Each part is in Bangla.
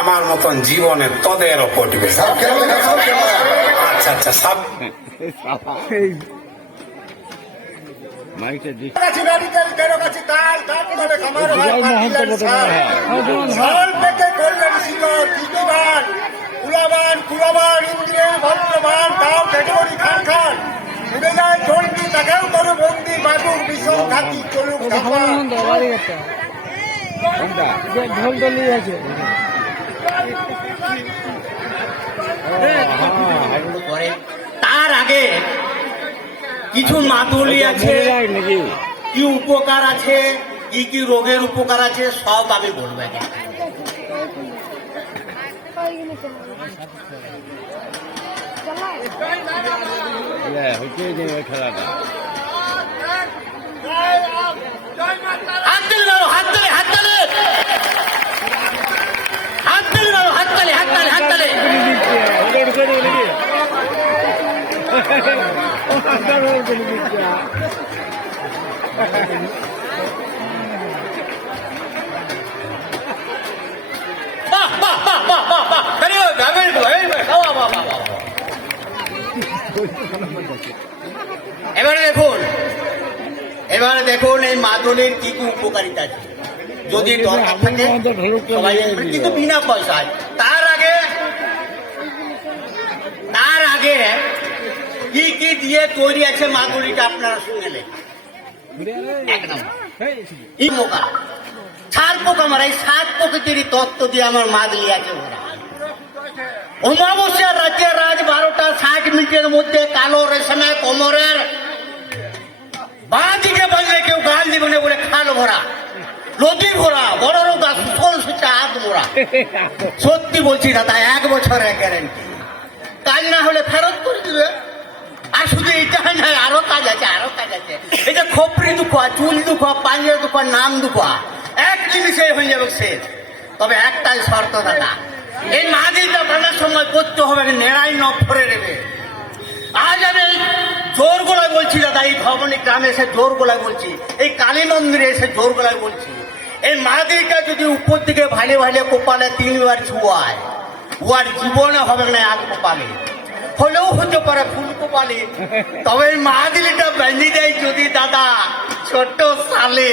আমার মতন জীবনে তদের পটবে আচ্ছা আচ্ছা সব মাইকটা দিস কাছে মেডিকেল কারও কাছে কার কার করে খামার হয় পাঠিলেন সার সার পেটে করলেন শিকড় কৃতিবান কুলাবান কুলাবান ইন্দ্রিয় ভদ্রবান তাও ক্যাটাগরি খান খান। উড়ে যায় চন্ডি তাকেও করো বন্দি বাবুর বিষম ঘাতি চলুক আছে তার আগে কিছু মাদুলি আছে কি উপকার আছে কি কি রোগের উপকার আছে সব আমি বলব খেলাটা। হাত তালি হাত তালি। বাহ বাহ বাহ বাহ বাহ। এবারে দেখুন এবারে দেখুন এই মাদুলির কি কি উপকারিতা আছে। যদি দরকার থাকে সবাই কিন্তু বিনা পয়সায়। তার আগে তার আগে কি কি দিয়ে তৈরি আছে মাদুলিটা আপনারা শুনলেন এক নম্বর। ই পোকা। মারা এই সাত প্রকৃতির তত্ত্ব দিয়ে আমার মাদুলি আছে ওরা। অমাবস্যার রাজ্যে রাত বারোটা ষাট মিনিটের মধ্যে কালো রেশমে কোমরের বাঁ দিকে বাজলে কেউ গাল দিবে বলে খাল ভরা। নদী ভরা বড় সুফল সুচা হাত মোড়া। সত্যি বলছি দাদা এক বছরের গ্যারেন্টি কাজ না হলে ফেরত করে দিবে। আর শুধু এটা নয় আরও কাজ আছে আরও কাজ আছে। এই যে খোপড়ি দুখা চুল দুখা পাঞ্জের দুখা নাম দুখা এক জিনিসে হয়ে যাবে শেষ তবে একটাই শর্ত দাদা এই মাদিটা টানার সময় করতে হবে না, নেড়াই নফরে নেবে। আজ আমি এই জোর গলায় বলছি দাদা এই ভবনী গ্রামে এসে জোর গলায় বলছি এই কালী মন্দিরে এসে জোর গলায় বলছি। এই মাদিটা যদি উপর দিকে ভালে ভালে কোপালে তিনবার ছুয়ায় ওর জীবনে হবে না আগ কোপালে। হলেও হতে পারে ফুল কোপালে। তবে এই মাদিলিটা বেঁধে দেয় যদি দাদা, ছোট্ট সালে।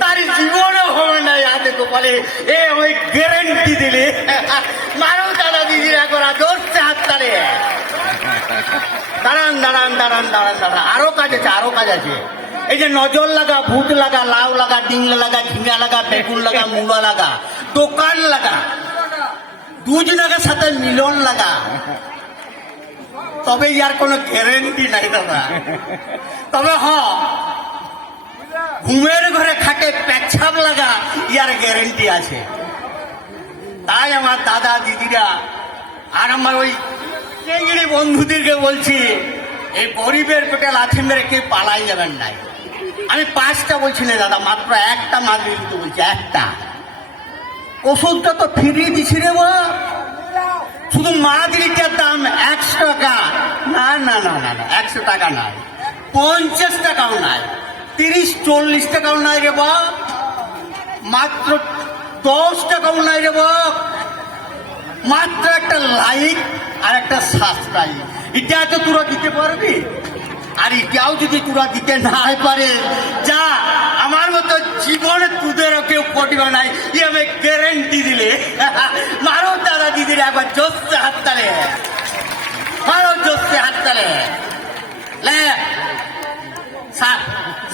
তার জীবনে হবে না আগে কোপালে। এ আমি গ্যারেন্টি দিলে। মারো দাদা দিদিরা করা ধরছে হাত তালে দাঁড়ান দাঁড়ান দাঁড়ান দাঁড়ান দাঁড়ান। আরও কাজ আছে, আরও কাজ আছে। এই যে নজর লাগা, ভূত লাগা, লাউ লাগা ডিংলা লাগা, ঝিঙা লাগা, বেগুন লাগা মূলা লাগা, দোকান লাগা, দুজনের সাথে মিলন লাগা। তবে ইয়ার কোনো গ্যারেন্টি নাই দাদা। তবে হ, ঘুমের ঘরে খাটে পেচ্ছাপ লাগা, ইয়ার গ্যারেন্টি আছে। তাই আমার দাদা, দিদিরা, আর আমার ওই বন্ধুদেরকে বলছি, এই গরিবের পেটে লাথি মেরে কেউ পালাই যাবেন নাই। আমি পাঁচটা বলছি না দাদা, মাত্র একটা মাদুরি দিতে বলছি, একটা। ওষুধটা তো ফিরিয়ে দিছি রে শুধু মাদুরিটার দাম একশো টাকা। না না না না না, একশো টাকা নাই। পঞ্চাশ টাকাও নাই। তিরিশ, চল্লিশ টাকাও নাই রে মাত্র দশ টাকাও নাই রে মাত্র একটা লাইক আর একটা সাবস্ক্রাইব এটা তো তোরা দিতে পারবি? আর এটাও যদি তোরা দিতে না পারে, যা, আমার মতো জীবনে তোদেরও কেউ পটিবে নাই ই আমি গ্যারেন্টি দিলে, মারো দাদা দিদির একবার জোসে হাত তালে। মারো জোসে হাত তালে। লে, সাপ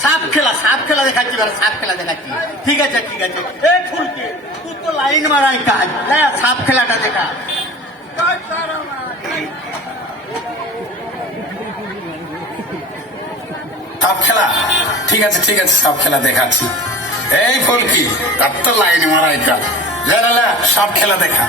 সাপ খেলা সাপ খেলা দেখাচ্ছি এবার সাপ খেলা দেখাচ্ছি। ঠিক আছে ঠিক আছে। এ ফুলকে তুই তো লাইন মারাই কাজ। লে, সাপ খেলাটা দেখা। সব খেলা? ঠিক আছে ঠিক আছে সব খেলা দেখাচ্ছি। এই ফলকি, তার তো লাইন মারাই কাল লা সব খেলা দেখা।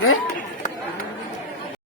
থাকে